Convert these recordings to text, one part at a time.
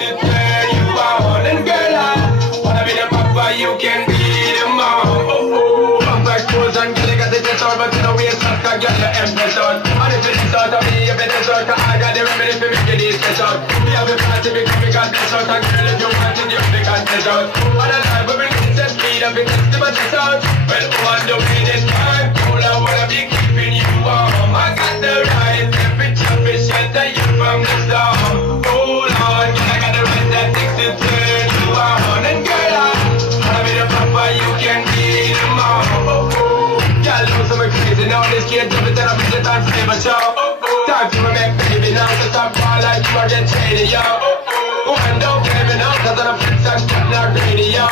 to turn you on. And girl, I wanna be the papa, you can be the mom. Oh, papa explosion, girl, you got the test on, but you know we ain't stuck, girl, you're empress on. And if it's out of me, if it's out, I got the remedy for making these test out. We have a plan to become a contest out, and girl, if you want it, you'll be contest out. And I like, but we need to speed up, it's the test out. Well, on the way this time, cool, I wanna be keeping you warm. I got the right temperature to shelter you from the storm. Hold on, girl, I got the right tactics to turn you on. And girl, I wanna be the papa, you can be the mom. Girl, know some crazy now, this kid do it and I'm in the time for never show. Time to make baby now, so stop all like you are getting shady, yo. Woman, don't blame me now, cause I'm a fix and cut not greedy, yo.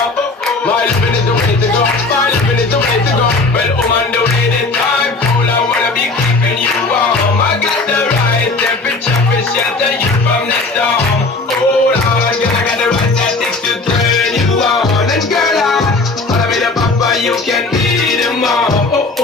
My living is the way to go, my living is the way to go. Well, woman, the way this time cool, I wanna be keeping you warm. I got the right temperature to shelter you from the storm. Hold on, girl, I got the right tactics to turn you on. And girl, I wanna be the papa, you can be the mom.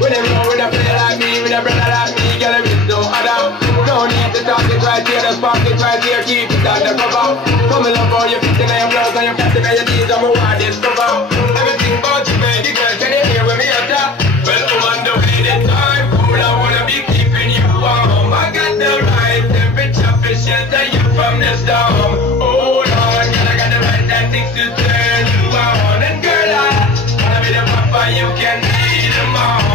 When they roll with a player like me, with a brother like me, girl, there is no other. No need to talk it right here, the spark it right here, keep it on the cover. Come and love how you fit in your blouse and your plastic and your teeth, I'm a wild discover. Everything about you, baby girl, can you hear with me at that? Well, I'm on the way this time, cool, I wanna be keeping you warm. I got the right temperature to shelter you from the storm. Hold on, girl, I got the right tactics to turn you on. And girl, I wanna be the papa, you can be the mom.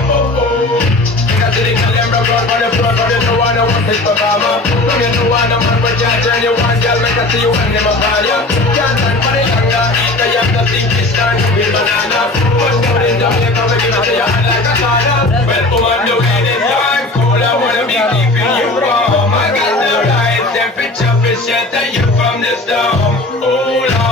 Because it ain't them run for the floor, but you know I don't want this performer. From you know I don't want what you turn you on, girl, make I see you when them a call you. Can't run for the younger, eat the young, the same fish, stand you with banana. But down in Jamaica, we give it to your hand like a sauna. Well, woman, the way this time cool, I wanna be keeping you warm. I got the right temperature to shelter you from the storm. Hold on.